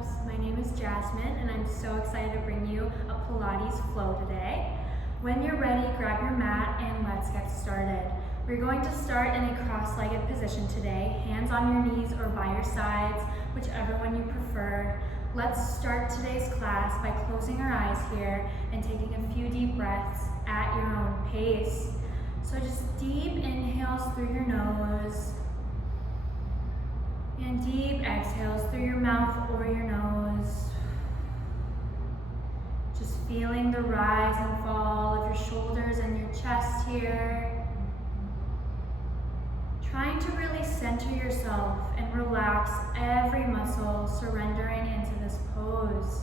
loves. My name is Jasmine and I'm so excited to bring you a Pilates flow today. When you're ready, grab your mat and let's get started. We're going to start in a cross-legged position today, hands on your knees or by your sides, whichever one you prefer. Let's start today's class by closing our eyes here and taking a few deep breaths at your own pace. So just deep inhales through your nose and deep exhales through your mouth or your nose. Just feeling the rise and fall of your shoulders and your chest here. Trying to really center yourself and relax every muscle, surrendering into this pose.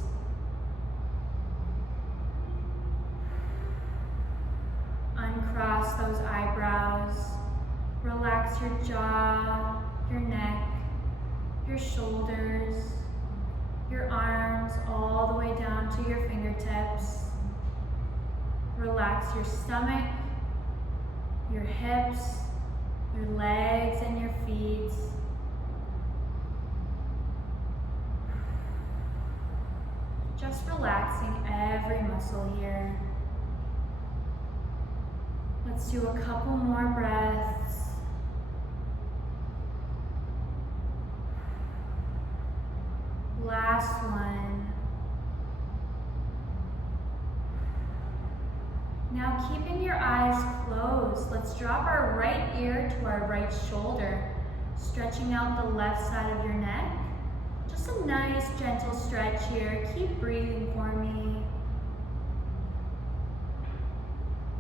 Uncross those eyebrows. Relax your jaw, your neck, your shoulders, your arms all the way down to your fingertips. Relax your stomach, your hips, your legs and your feet. Just relaxing every muscle here. Let's do a couple more breaths. Last one. Now keeping your eyes closed, let's drop our right ear to our right shoulder, stretching out the left side of your neck. Just a nice gentle stretch here. Keep breathing for me.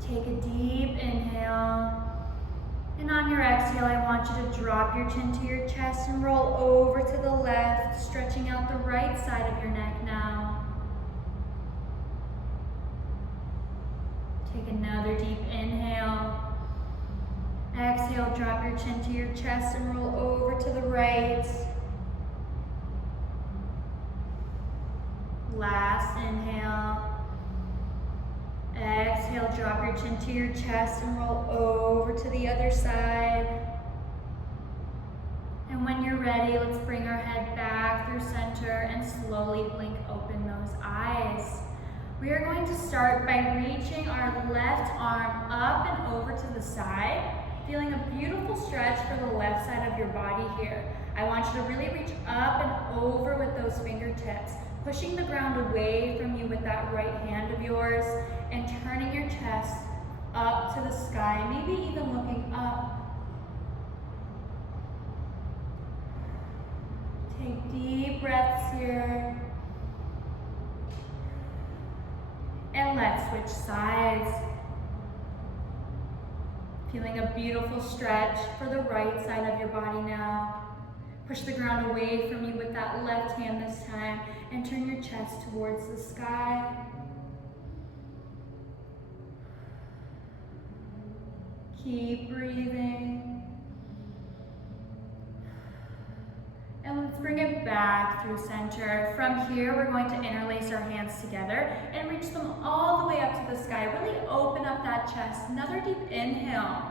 Take a deep inhale. And on your exhale, I want you to drop your chin to your chest and roll over to the left, stretching out the right side of your neck now. Take another deep inhale. Exhale, drop your chin to your chest and roll over to the right. Last inhale. Exhale, drop your chin to your chest and roll over to the other side. And when you're ready, let's bring our head back through center and slowly blink open those eyes. We are going to start by reaching our left arm up and over to the side, feeling a beautiful stretch for the left side of your body here. I want you to really reach up and over with those fingertips, pushing the ground away from you with that right hand of yours and turning your chest up to the sky, maybe even looking up. Take deep breaths here. And let's switch sides. Feeling a beautiful stretch for the right side of your body now. Push the ground away from you with that left hand this time and turn your chest towards the sky. Keep breathing. And let's bring it back through center. From here, we're going to interlace our hands together and reach them all the way up to the sky. Really open up that chest. Another deep inhale.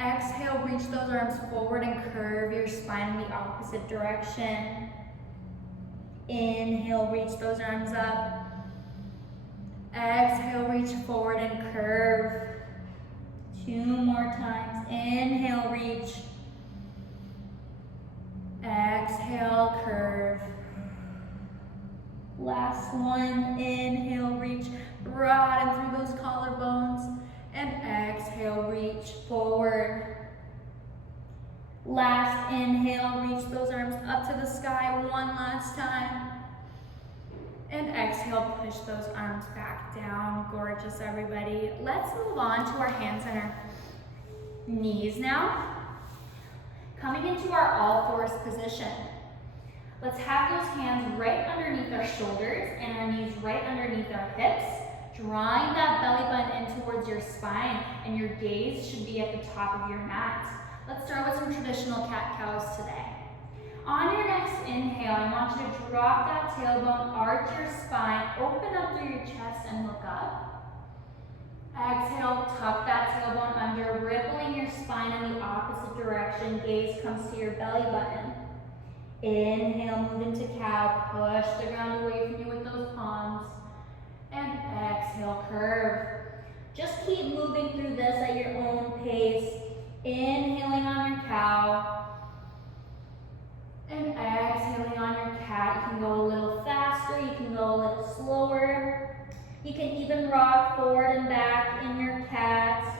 Exhale, reach those arms forward and curve your spine in the opposite direction. Inhale, reach those arms up. Exhale, reach forward and curve. 2 more times. Inhale, reach. Exhale, curve. Last one. Inhale, reach. Broaden through those collarbones. And exhale, reach forward. Last inhale, reach those arms up to the sky one last time. And exhale, push those arms back down. Gorgeous, everybody. Let's move on to our hands and our knees now. Coming into our all fours position. Let's have those hands right underneath our shoulders and our knees right underneath our hips. Drawing that belly button in towards your spine, and your gaze should be at the top of your mat. Let's start with some traditional cat-cows today. On your next inhale, I want you to drop that tailbone, arch your spine, open up through your chest and look up. Exhale, tuck that tailbone under, rippling your spine in the opposite direction. Gaze comes to your belly button. Inhale, move into cow. Push the ground away from you with those palms. And exhale, curve. Just keep moving through this at your own pace. Inhaling on your cow. And exhaling on your cat. You can go a little faster, you can go a little slower. You can even rock forward and back in your cat.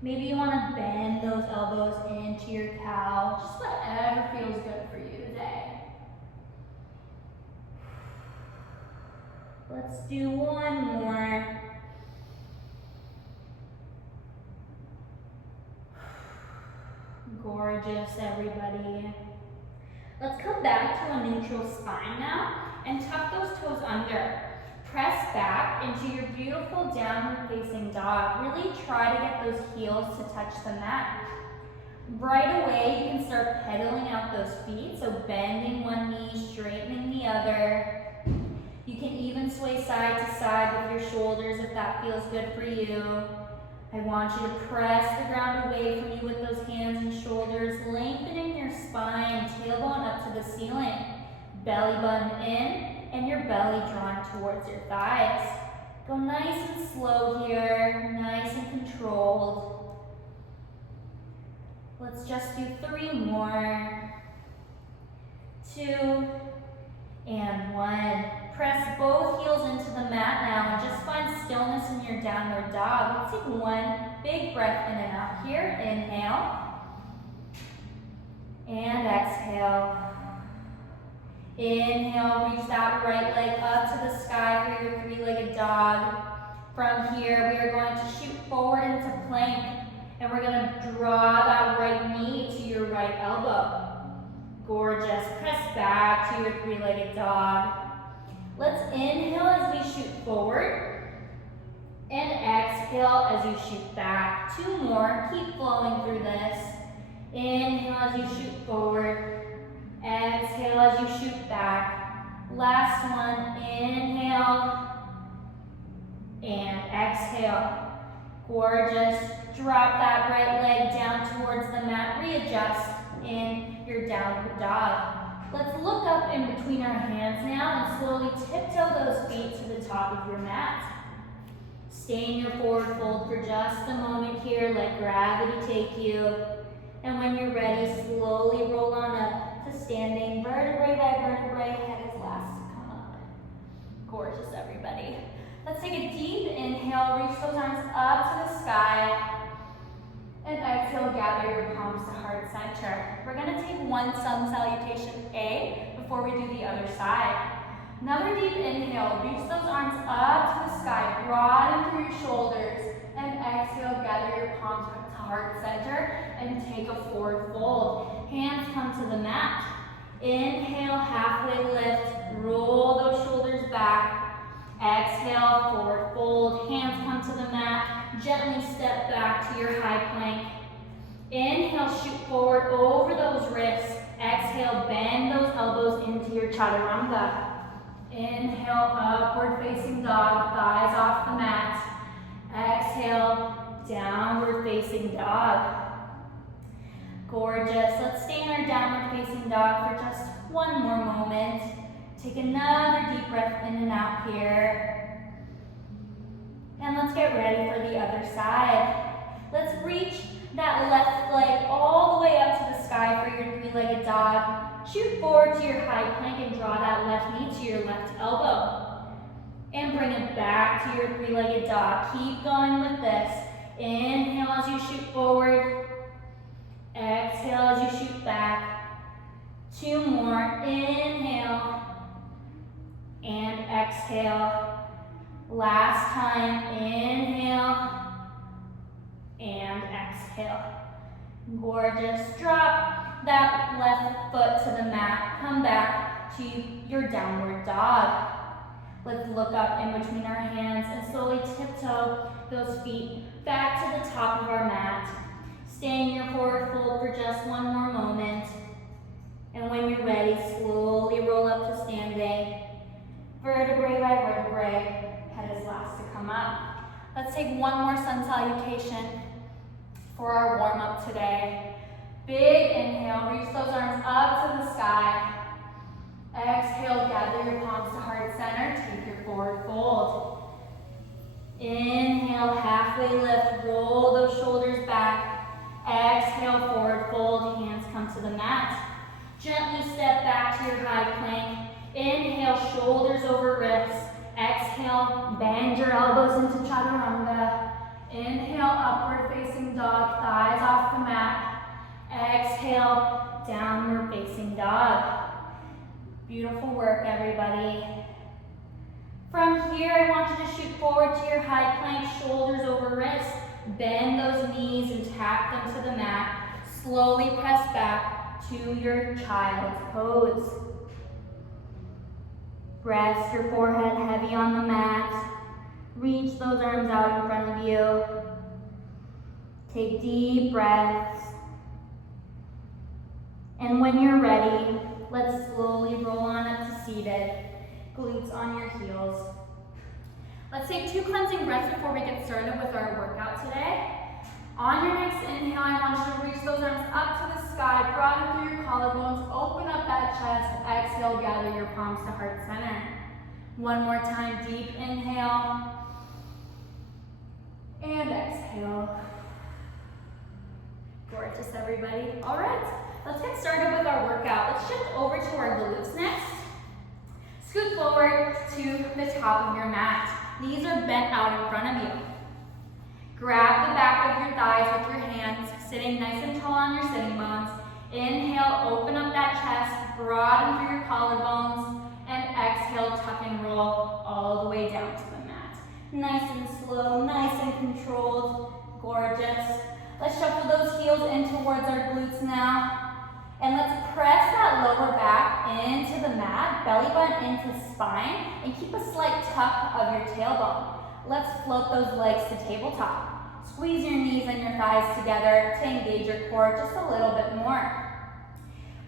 Maybe you want to bend those elbows into your cow. Just whatever feels good for you today. Let's do one more. Gorgeous, everybody. Let's come back to a neutral spine now and tuck those toes under. Press back into your beautiful downward facing dog. Really try to get those heels to touch the mat. Right away, you can start pedaling out those feet. So bending one knee, straightening the other. You can even sway side to side with your shoulders if that feels good for you. I want you to press the ground away from you with those hands and shoulders, lengthening your spine, tailbone up to the ceiling. Belly button in and your belly drawn towards your thighs. Go nice and slow here, nice and controlled. Let's just do 3 more. 2 and 1. Press both heels into the mat now and just find stillness in your downward dog. Let's take 1 big breath in and out here. Inhale. And exhale. Inhale, reach that right leg up to the sky for your 3-legged dog. From here, we are going to shoot forward into plank. And we're going to draw that right knee to your right elbow. Gorgeous. Press back to your 3-legged dog. Let's inhale as we shoot forward. And exhale as you shoot back. 2 more. Keep flowing through this. Inhale as you shoot forward. Exhale as you shoot back. Last one. Inhale. And exhale. Gorgeous. Drop that right leg down towards the mat. Readjust in your downward dog. Let's look up in between our hands now and slowly tiptoe those feet to the top of your mat. Stay in your forward fold for just a moment here. Let gravity take you. And when you're ready, slowly roll on up to standing. Vertebrae by vertebrae, head is last to come up. Gorgeous, everybody. Let's take a deep inhale. Reach those arms up to the sky. And exhale, gather your palms to heart center. We're going to take 1 sun salutation A before we do the other side. Another deep inhale. Reach those arms up to the sky. Broaden through your shoulders. And exhale, gather your palms to heart center and take a forward fold. Hands come to the mat. Inhale, halfway lift. Roll those shoulders back. Exhale, forward fold. Hands come to the mat. Gently step back to your high plank. Inhale, shoot forward over those wrists. Exhale, bend those elbows into your chaturanga. Inhale, upward facing dog, thighs off the mat. Exhale, downward facing dog. Gorgeous. Let's stay in our downward facing dog for just 1 more moment. Take another deep breath in and out here. And let's get ready for the other side. Let's reach that left leg all the way up to the sky for your 3-legged dog. Shoot forward to your high plank and draw that left knee to your left elbow. And bring it back to your 3-legged dog. Keep going with this. Inhale as you shoot forward. Exhale as you shoot back. 2 more. Inhale. And exhale. Last time, inhale and exhale. Gorgeous. Drop that left foot to the mat. Come back to your downward dog. Let's look up in between our hands and slowly tiptoe those feet back to the top of our mat. Stay in your forward fold for just 1 more moment. And when you're ready, slowly roll up to standing. Vertebrae by vertebrae. Head is last to come up. Let's take 1 more sun salutation for our warm-up today. Big inhale, reach those arms up to the sky. roll those shoulders back. Exhale, forward fold, hands come to the mat. Gently step back to your high plank. Inhale, shoulders over wrists. Exhale, bend your elbows into chaturanga. Inhale, upward facing dog, thighs off the mat. Exhale, downward facing dog. Beautiful work, everybody. From here, I want you to shoot forward to your high plank, shoulders over wrists. Bend those knees and tap them to the mat. Slowly press back to your child's pose. Rest your forehead heavy on the mat. Reach those arms out in front of you. Take deep breaths. And when you're ready, let's slowly roll on up to seated. Glutes on your heels. Let's take 2 cleansing breaths before we get started with our workout today. On your next inhale, I want you to reach those arms up to the sky, broaden through your collarbones, open up that chest. Exhale, gather your palms to heart center. One more time, deep inhale. And exhale. Gorgeous, everybody. All right, let's get started with our workout. Let's shift over to our glutes next. Scoot forward to the top of your mat. Knees are bent out in front of you. Grab the back of your thighs with your hands, sitting nice and tall on your sitting bones. Inhale, open up that chest, broaden through your collarbones, and exhale, tuck and roll all the way down to the mat. Nice and slow, nice and controlled, gorgeous. Let's shuffle those heels in towards our glutes now. And let's press that lower back into the mat, belly button into spine, and keep a slight tuck of your tailbone. Let's float those legs to tabletop. Squeeze your knees and your thighs together to engage your core just a little bit more.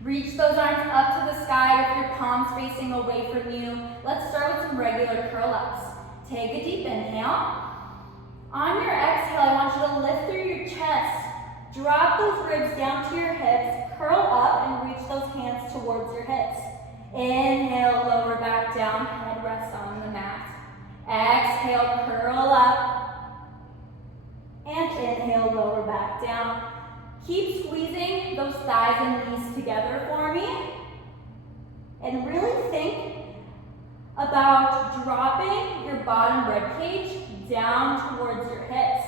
Reach those arms up to the sky with your palms facing away from you. Let's start with some regular curl-ups. Take a deep inhale. On your exhale, I want you to lift through your chest. Drop those ribs down to your hips, curl up and reach those hands towards your hips. Inhale, lower back down, head rests on the mat. Exhale, curl up. And inhale, lower back down. Keep squeezing those thighs and knees together for me. And really think about dropping your bottom rib cage down towards your hips.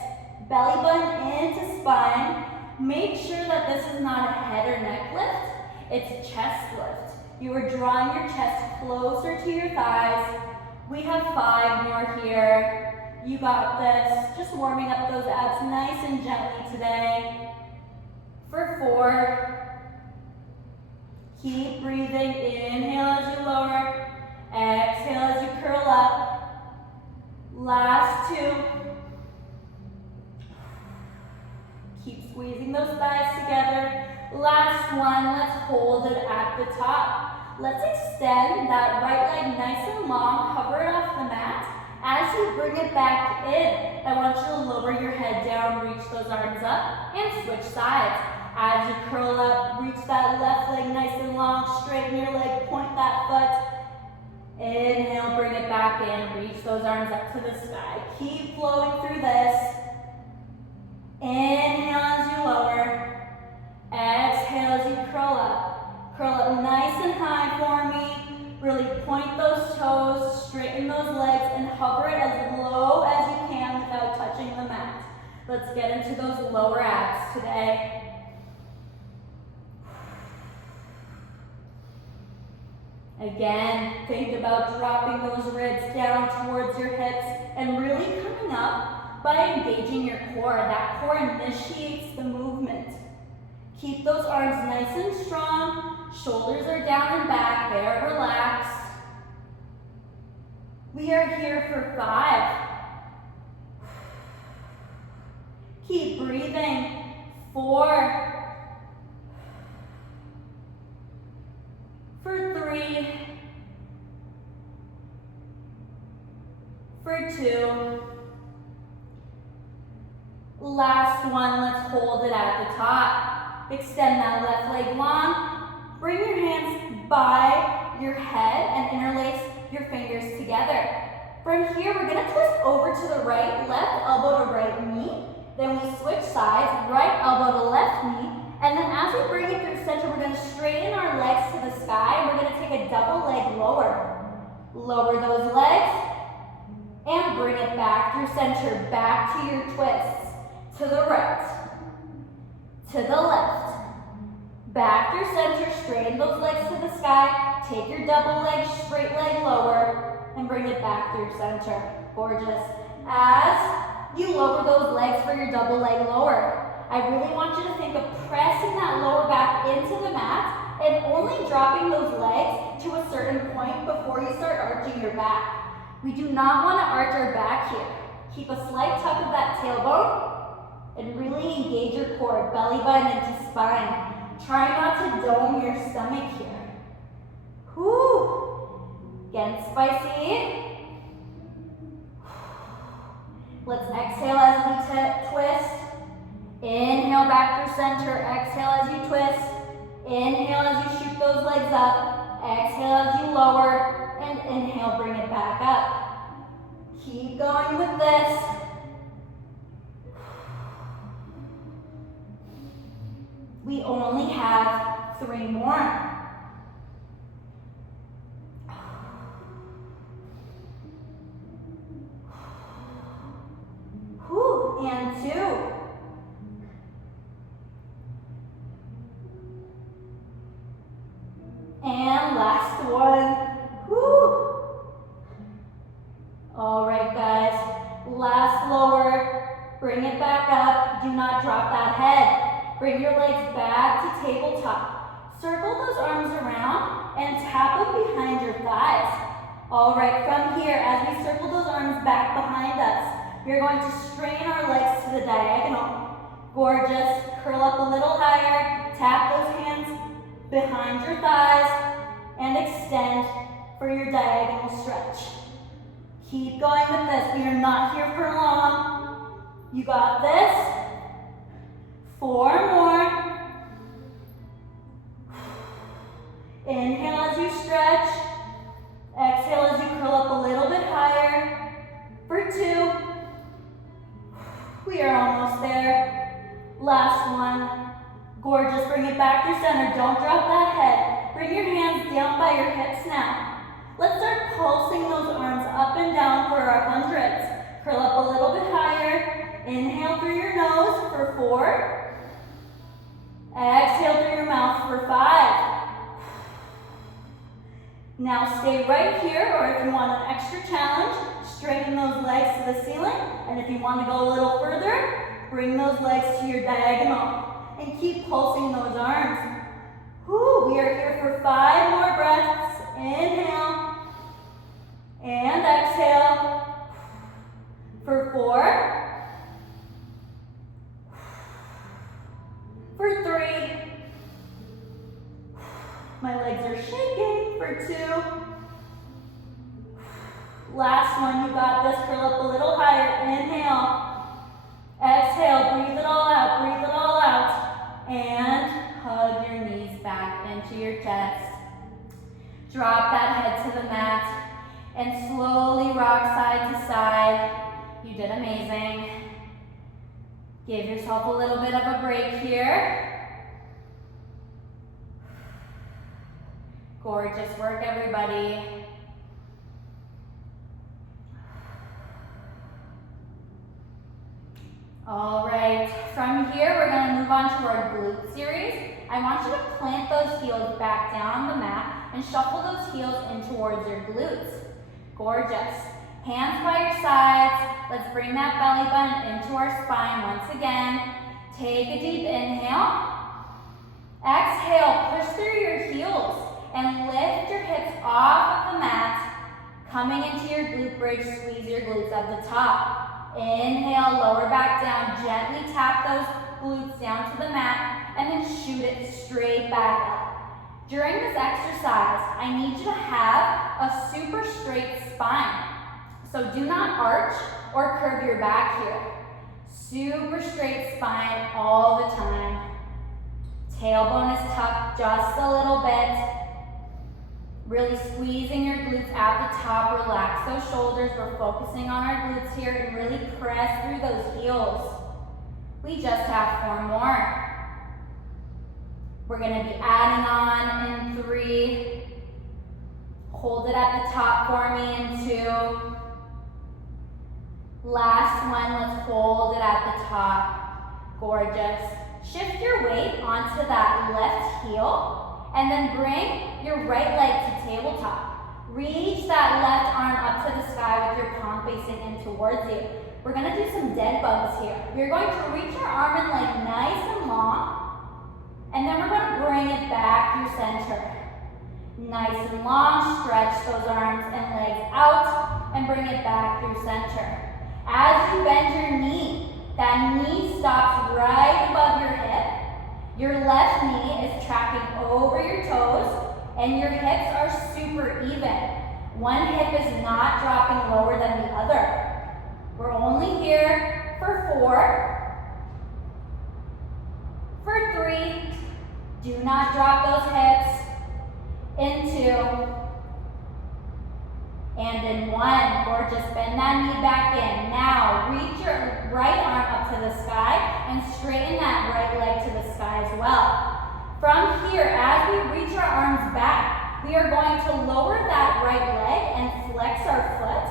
Belly button into spine. Make sure that this is not a head or neck lift, it's a chest lift. You are drawing your chest closer to your thighs. We have 5 more here. You got this. Just warming up those abs nice and gently today. For 4. Keep breathing. Inhale as you lower. Exhale as you curl up. Last 2. Keep squeezing those thighs together. Last 1, let's hold it at the top. Let's extend that right leg nice and long, hover it off the mat. As you bring it back in, I want you to lower your head down, reach those arms up, and switch sides. As you curl up, reach that left leg nice and long, straighten your leg, point that foot. Inhale, bring it back in, reach those arms up to the sky. Keep flowing through this. Inhale as you lower. Exhale as you curl up. Curl up nice and high for me. Really point those toes, straighten those legs, and hover it as low as you can without touching the mat. Let's get into those lower abs today. Again, think about dropping those ribs down towards your hips and really coming up by engaging your core. That core initiates the movement. Keep those arms nice and strong. Shoulders are down and back. They are relaxed. We are here for 5. Keep breathing. 4. For 3. For 2. Last one, let's hold it at the top. Extend that left leg long. Bring your hands by your head and interlace your fingers together. From here, we're gonna twist over to the right, left elbow to right knee. Then we switch sides, right elbow to left knee, and then as we bring it through center, we're gonna straighten our legs to the sky, and we're gonna take a double leg lower. Lower those legs, and bring it back through center, back to your twists. To the right, to the left, back through center, straighten those legs to the sky, take your double leg, straight leg lower, and bring it back through center. Gorgeous. As you lower those legs for your double leg lower, I really want you to think of pressing that lower back into the mat and only dropping those legs to a certain point before you start arching your back. We do not want to arch our back here. Keep a slight tuck of that tailbone and really engage your core, belly button into spine. Try not to dome your stomach here. Whoo! Again, spicy. Let's exhale as we twist. Inhale back through center. Exhale as you twist. Inhale as you shoot those legs up. Exhale as you lower. And inhale, bring it back up. Keep going with this. We only have 3 more. Whew, and 2. And last one. Whew. All right, guys. Last lower. Bring it back up. Do not drop that head. Bring your legs back to tabletop. Circle those arms around and tap them behind your thighs. All right, from here, as we circle those arms back behind us, we're going to straighten our legs to the diagonal. Gorgeous. Curl up a little higher. Tap those hands behind your thighs and extend for your diagonal stretch. Keep going with this. We are not here for long. You got this. 4 more. Inhale as you stretch. Exhale as you curl up a little bit higher. For 2. We are almost there. Last one. Gorgeous. Bring it back through center. Don't drop that head. Bring your hands down by your hips now. Let's start pulsing those arms up and down for our hundreds. Curl up a little bit higher. Inhale through your nose for 4. Exhale through your mouth for 5. Now stay right here, or if you want an extra challenge, straighten those legs to the ceiling. And if you want to go a little further, bring those legs to your diagonal. And keep pulsing those arms. Whew, we are here for 5 more breaths. Inhale. And exhale. For 4. For 3. My legs are shaking. For 2. Last one, you got this. Curl up a little higher. Inhale. Exhale. Breathe it all out. Breathe it all out. And hug your knees back into your chest. Drop that head to the mat and slowly rock side to side. You did amazing. Give yourself a little bit of a break here. Gorgeous work, everybody. All right, from here, we're gonna move on to our glute series. I want you to plant those heels back down on the mat and shuffle those heels in towards your glutes. Gorgeous. Hands by your sides. Let's bring that belly button into our spine once again. Take a deep inhale. Exhale, push through your heels and lift your hips off of the mat. Coming into your glute bridge, squeeze your glutes at the top. Inhale, lower back down, gently tap those glutes down to the mat, and then shoot it straight back up. During this exercise, I need you to have a super straight spine. So do not arch or curve your back here. Super straight spine all the time. Tailbone is tucked just a little bit. Really squeezing your glutes at the top. Relax those shoulders. We're focusing on our glutes here and really press through those heels. We just have 4 more. We're gonna be adding on in 3. Hold it at the top for me in 2. Last one, let's hold it at the top. Gorgeous. Shift your weight onto that left heel and then bring your right leg to tabletop. Reach that left arm up to the sky with your palm facing in towards you. We're gonna do some dead bugs here. We're going to reach our arm and leg nice and long, and then we're gonna bring it back through center. Nice and long, stretch those arms and legs out and bring it back through center. As you bend your knee, that knee stops right above your hip. Your left knee is tracking over your toes and your hips are super even. One hip is not dropping lower than the other. We're only here for 4, for 3. Do not drop those hips. In 2. And in 1, gorgeous, bend that knee back in. Now, reach your right arm up to the sky and straighten that right leg to the sky as well. From here, as we reach our arms back, we are going to lower that right leg and flex our foot.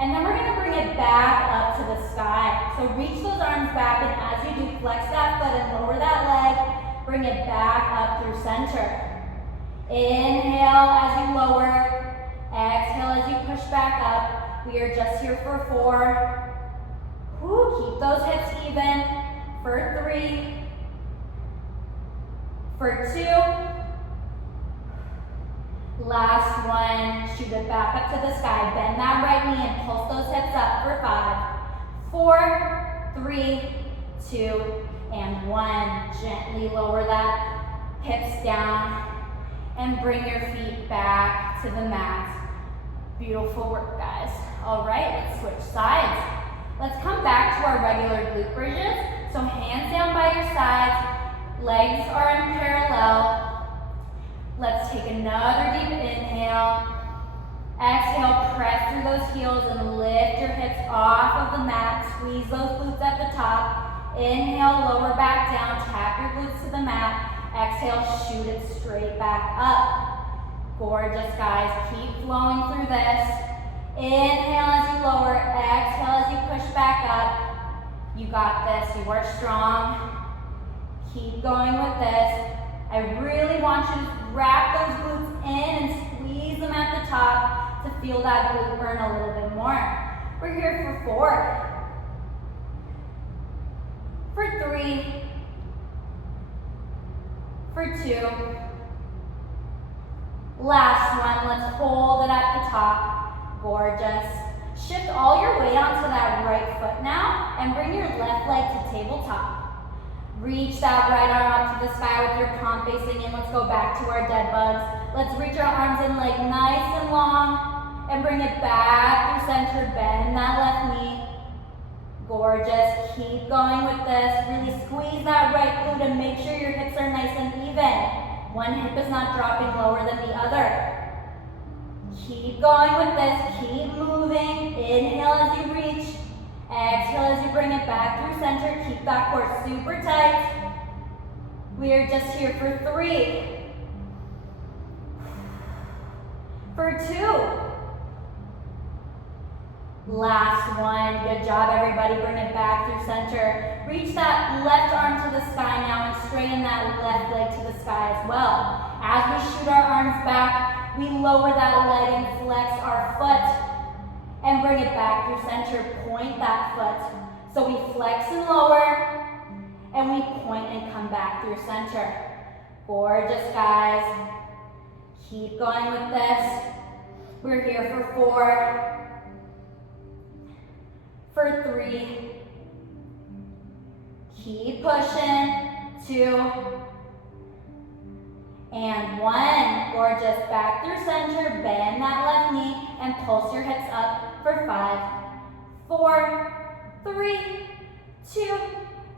And then we're gonna bring it back up to the sky. So reach those arms back, and as you do, flex that foot and lower that leg, bring it back up through center. Inhale as you lower. Exhale as you push back up. We are just here for 4. Keep those hips even. For 3. For 2. Last one. Shoot it back up to the sky. Bend that right knee and pulse those hips up for 5. 4, 3, 2, and 1. Gently lower that hips down and bring your feet back to the mat. Beautiful work, guys. All right, let's switch sides. Let's come back to our regular glute bridges. So hands down by your sides, legs are in parallel. Let's take another deep inhale. Exhale, press through those heels and lift your hips off of the mat. Squeeze those glutes at the top. Inhale, lower back down, tap your glutes to the mat. Exhale, shoot it straight back up. Gorgeous, guys. Keep flowing through this. Inhale as you lower. Exhale as you push back up. You got this. You are strong. Keep going with this. I really want you to wrap those glutes in and squeeze them at the top to feel that glute burn a little bit more. We're here for 4. For 3. For 2. Last one, let's hold it at the top. Gorgeous. Shift all your weight onto that right foot now and bring your left leg to tabletop. Reach that right arm up to the sky with your palm facing in. Let's go back to our dead bugs. Let's reach our arms and leg nice and long and bring it back through center. Bend that left knee. Gorgeous. Keep going with this. Really squeeze that right glute and make sure your hips are nice and even. One hip is not dropping lower than the other. Keep going with this. Keep moving. Inhale as you reach. Exhale as you bring it back through center. Keep that core super tight. We are just here for 3. For 2. Last one. Good job, everybody. Bring it back through center. Reach that left arm to the sky now and straighten that left leg to the sky as well. As we shoot our arms back, we lower that leg and flex our foot and bring it back through center. Point that foot. So we flex and lower and we point and come back through center. Gorgeous, guys. Keep going with this. We're here for 4. For 3, keep pushing, 2, and 1. Gorgeous, back through center, bend that left knee and pulse your hips up for 5, 4, 3, 2,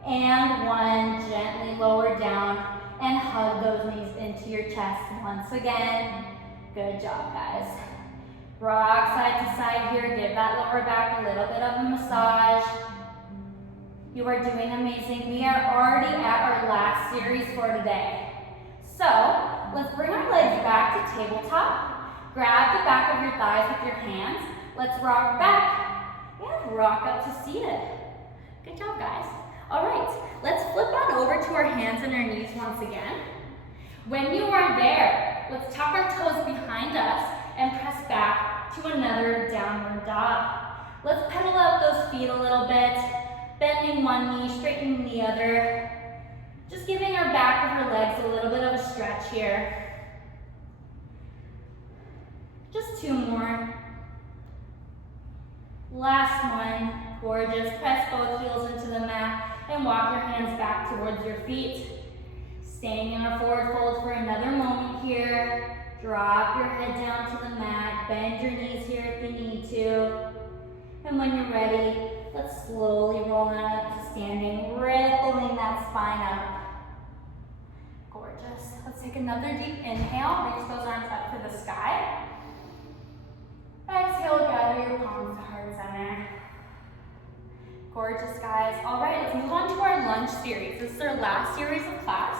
and 1. Gently lower down and hug those knees into your chest once again. Good job, guys. Rock side to side here. Give that lower back a little bit of a massage. You are doing amazing. We are already at our last series for today. So, let's bring our legs back to tabletop. Grab the back of your thighs with your hands. Let's rock back and rock up to seated. Good job, guys. All right, let's flip on over to our hands and our knees once again. When you are there, let's tuck our toes behind us and press back to another downward dog. Let's pedal out those feet a little bit, bending one knee, straightening the other. Just giving our back of our legs a little bit of a stretch here. Just 2 more. Last one. Gorgeous. Press both heels into the mat and walk your hands back towards your feet. Staying in our forward fold for another moment here. Drop your head down to the mat. Bend your knees here if you need to. And when you're ready, let's slowly roll on up to standing, rippling that spine up. Gorgeous. Let's take another deep inhale. Reach those arms up to the sky. Exhale, gather your palms to heart center. Gorgeous, guys. All right, let's move on to our lunge series. This is our last series of class.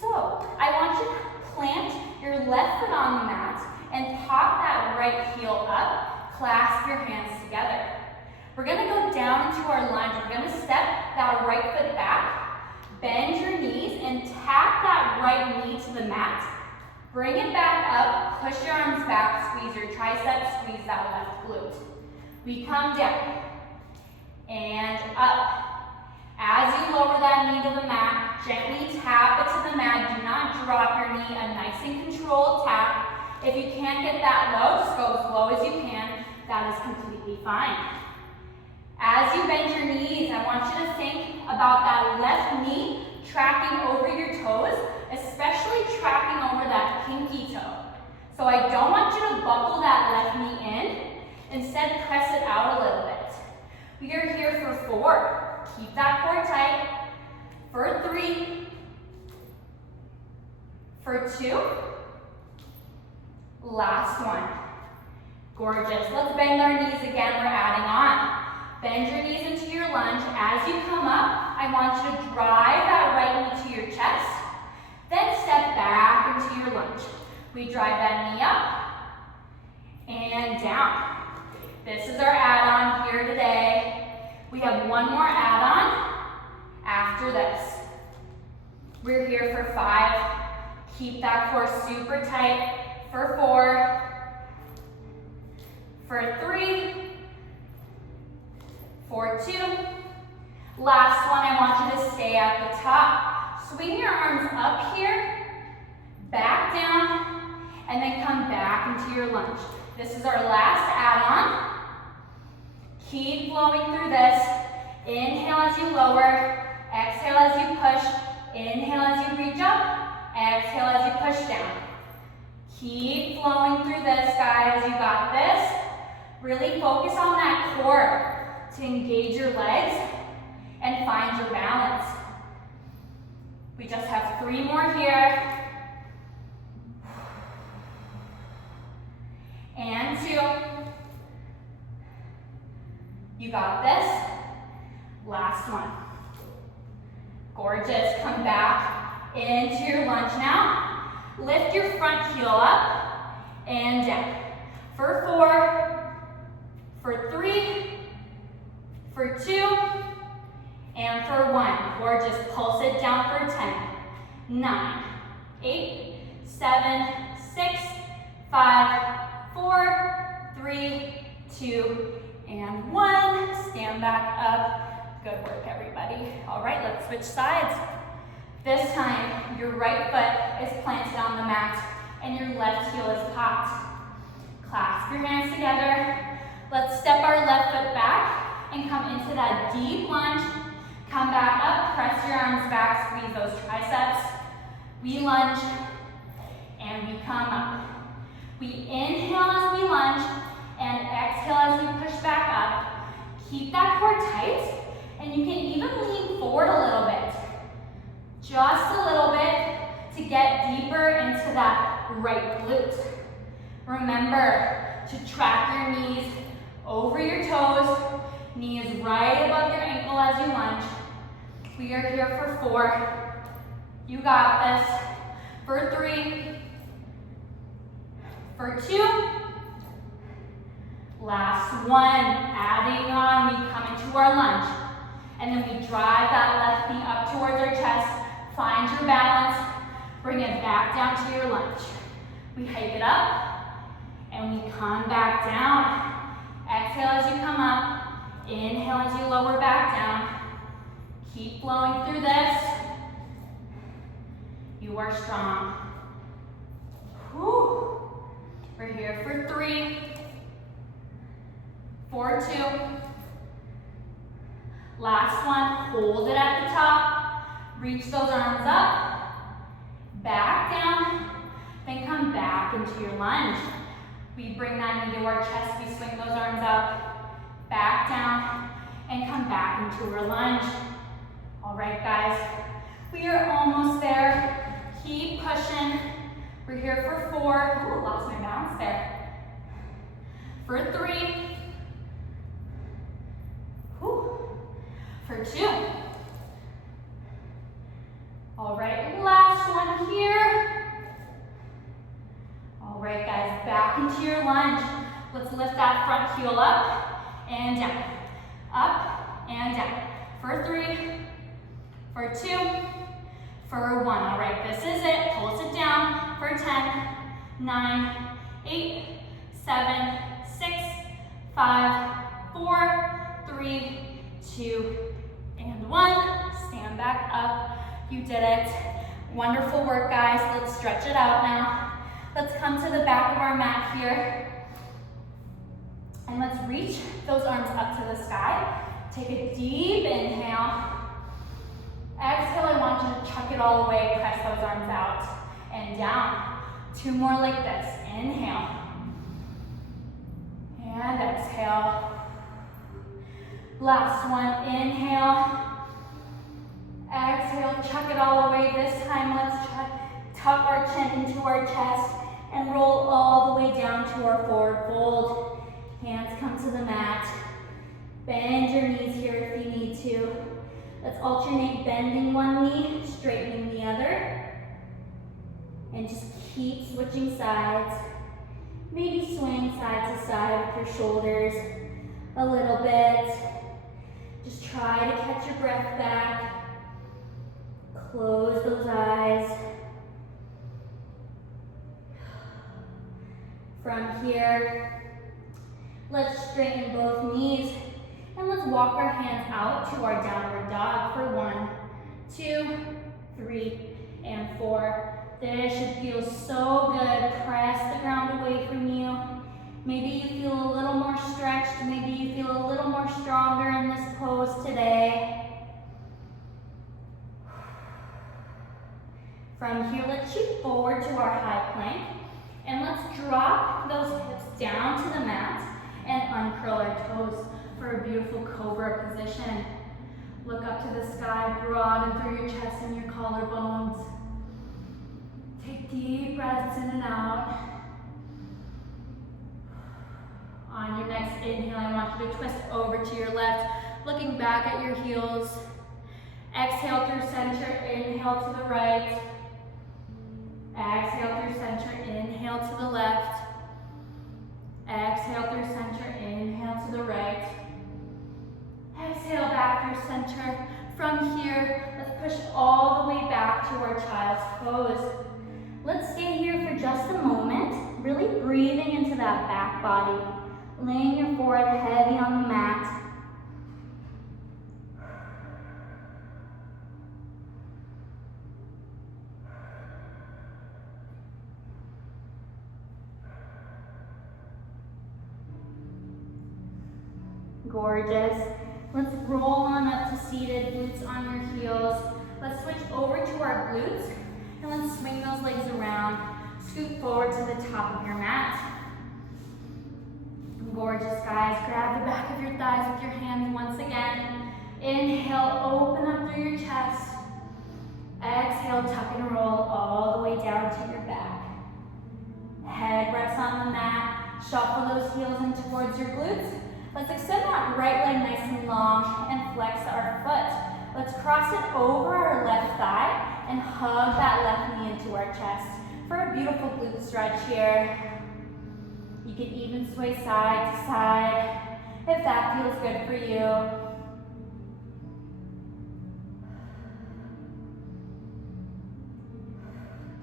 So, I want you to plant your left foot on the mat and pop that right heel up. Clasp your hands together. We're going to go down into our lunge. We're going to step that right foot back, bend your knees, and tap that right knee to the mat. Bring it back up, push your arms back, squeeze your triceps, squeeze that left glute. We come down and up. As you lower that knee to the mat, gently tap it to the mat. Do not drop your knee, a nice and controlled tap. If you can't get that low, just go as low as you can. That is completely fine. As you bend your knees, I want you to think about that left knee tracking over your toes, especially tracking over that pinky toe. So I don't want you to buckle that left knee in. Instead, press it out a little bit. We are here for 4. Keep that core tight. For 3. For 2. Last one. Gorgeous. Let's bend our knees again. We're adding on. Bend your knees into your lunge. As you come up, I want you to drive that right knee to your chest. Then step back into your lunge. We drive that knee up and down. This is our add-on here today. We have one more add-on after this. We're here for 5. Keep that core super tight. For 4. For 3. For 2. Last one, I want you to stay at the top. Swing your arms up here, back down, and then come back into your lunge. This is our last add-on. Keep flowing through this. Inhale as you lower, exhale as you push, inhale as you reach up, exhale as you push down. Keep flowing through this, guys. You got this. Really focus on that core to engage your legs and find your balance. We just have 3 more here. And 2. You got this. Last one. Gorgeous. Come back into your lunge now. Lift your front heel up and down. For 4. For 3. For 2. And for 1. Gorgeous. Pulse it down for 10. 9. 8. 7. 6. 5. 4. 3. 2. And 1. Stand back up. Good work, everybody. All right, let's switch sides. This time, your right foot is planted on the mat and your left heel is popped. Clasp your hands together. Let's step our left foot back and come into that deep lunge. Come back up, press your arms back, squeeze those triceps. We lunge and we come up. We inhale as we lunge and exhale as we push back up. Keep that core tight and you can even lean forward a little bit. Just a little bit to get deeper into that right glute. Remember to track your knees over your toes. Knee is right above your ankle as you lunge. We are here for 4. You got this. For 3. For 2. Last one. Adding on, we come into our lunge. And then we drive that left knee up towards our chest. Find your balance. Bring it back down to your lunge. We hike it up. And we come back down. Exhale as you come up. Inhale as you lower back down. Keep flowing through this. You are strong. Whew. We're here for 3. For 2. Last one, hold it at the top. Reach those arms up. Back down. Then come back into your lunge. We bring that knee to our chest. We swing those arms up. Back down. And come back into our lunge. All right, guys. We are almost there. Keep pushing. We're here for 4. Ooh, lost my balance there. For 3. For 2. All right, last one here. All right, guys, back into your lunge. Let's lift that front heel up and down. Up and down. For 3. For 2. For 1. All right, this is it. Pulse it down for 10, 9, 8, 7, 6, 5, 4, 3, 2, and 1. Stand back up. You did it. Wonderful work, guys. Let's stretch it out now. Let's come to the back of our mat here. And let's reach those arms up to the sky. Take a deep inhale. Exhale, I want you to chuck it all away. Press those arms out and down. 2 more like this. Inhale. And exhale. Last one, inhale. Exhale, chuck it all away. This time, let's tuck our chin into our chest and roll all the way down to our forward fold. Hands come to the mat. Bend your knees here if you need to. Let's alternate bending one knee, straightening the other. And just keep switching sides. Maybe swing side to side with your shoulders a little bit. Just try to catch your breath back. Close those eyes. From here, let's straighten both knees and let's walk our hands out to our downward dog for 1, 2, 3, and 4. This should feel so good. Press the ground away from you. Maybe you feel a little more stretched. Maybe you feel a little more stronger in this pose today. From here, let's shoot forward to our high plank. And let's drop those hips down to the mat and uncurl our toes for a beautiful cobra position. Look up to the sky, broaden through your chest and your collarbones. Take deep breaths in and out. On your next inhale, I want you to twist over to your left, looking back at your heels. Exhale through center, inhale to the right. Exhale through center, inhale to the left. Exhale through center, inhale to the right. Exhale back through center. From here, let's push all the way back to our child's pose. Let's stay here for just a moment, really breathing into that back body. Laying your forehead heavy on the mat. Gorgeous. Let's roll on up to seated, glutes on your heels. Let's switch over to our glutes and let's swing those legs around. Scoot forward to the top of your mat. Gorgeous, guys. Grab the back of your thighs with your hands once again. Inhale, open up through your chest. Exhale, tuck and roll all the way down to your back. Head rests on the mat. Shuffle those heels in towards your glutes. Let's extend that right leg nice and long and flex our foot. Let's cross it over our left thigh and hug that left knee into our chest for a beautiful glute stretch here. You can even sway side to side if that feels good for you.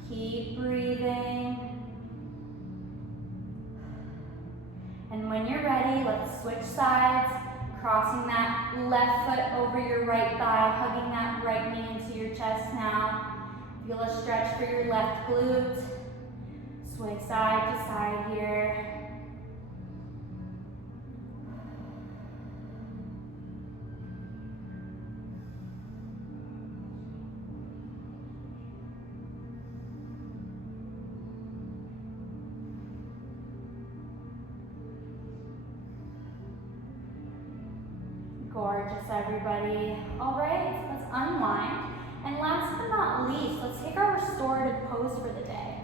Keep breathing. And when you're ready, let's switch sides, crossing that left foot over your right thigh, hugging that right knee into your chest now. Feel a stretch for your left glute. Sway side to side here. Gorgeous, everybody. All right, let's unwind. And last but not least, let's take our restorative pose for the day.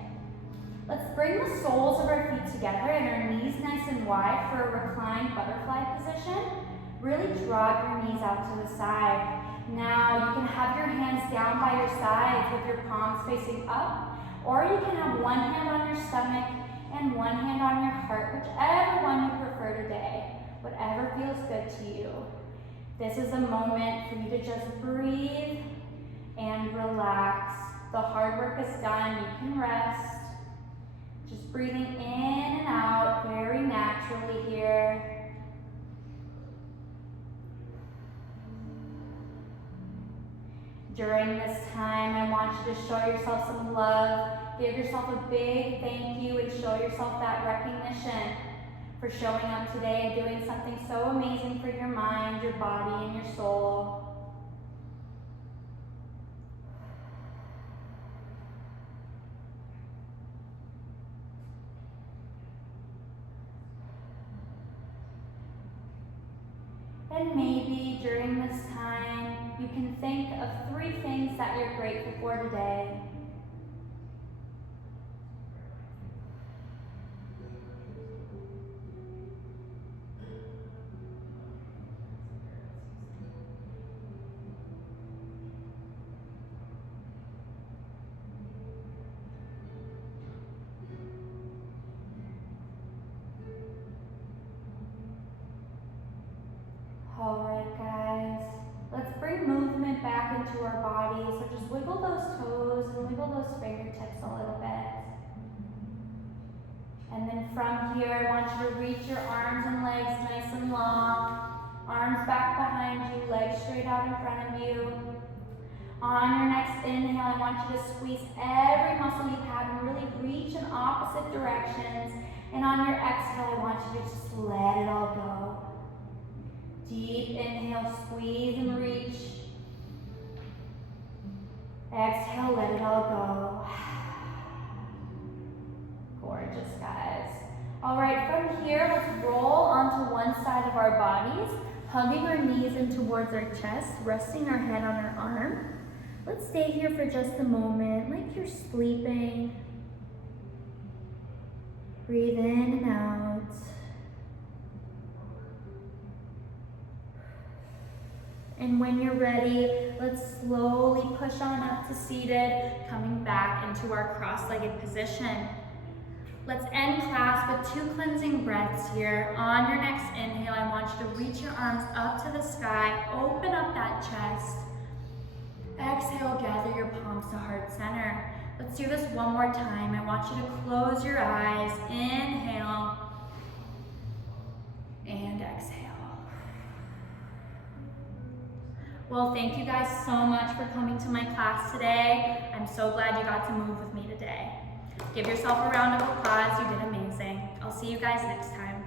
Let's bring the soles of our feet together and our knees nice and wide for a reclined butterfly position. Really drop your knees out to the side. Now you can have your hands down by your sides with your palms facing up, or you can have one hand on your stomach and one hand on your heart, whichever one you prefer today, whatever feels good to you. This is a moment for you to just breathe and relax. The hard work is done, you can rest. Just breathing in and out very naturally here. During this time, I want you to show yourself some love. Give yourself a big thank you and show yourself that recognition for showing up today and doing something so amazing for your mind, your body, and your soul. And maybe during this time, you can think of 3 things that you're grateful for today. All right, guys, let's bring movement back into our body. So just wiggle those toes and wiggle those fingertips a little bit. And then from here, I want you to reach your arms and legs nice and long. Arms back behind you, legs straight out in front of you. On your next inhale, I want you to squeeze every muscle you have and really reach in opposite directions. And on your exhale, I want you to just let it all go. Deep inhale, squeeze and reach. Exhale, let it all go. Gorgeous, guys. All right, from here, let's roll onto one side of our bodies, hugging our knees in towards our chest, resting our head on our arm. Let's stay here for just a moment, like you're sleeping. Breathe in and out. And when you're ready, let's slowly push on up to seated, coming back into our cross-legged position. Let's end class with 2 cleansing breaths here. On your next inhale, I want you to reach your arms up to the sky, open up that chest. Exhale, gather your palms to heart center. Let's do this one more time. I want you to close your eyes, inhale, and exhale. Well, thank you guys so much for coming to my class today. I'm so glad you got to move with me today. Give yourself a round of applause, you did amazing. I'll see you guys next time.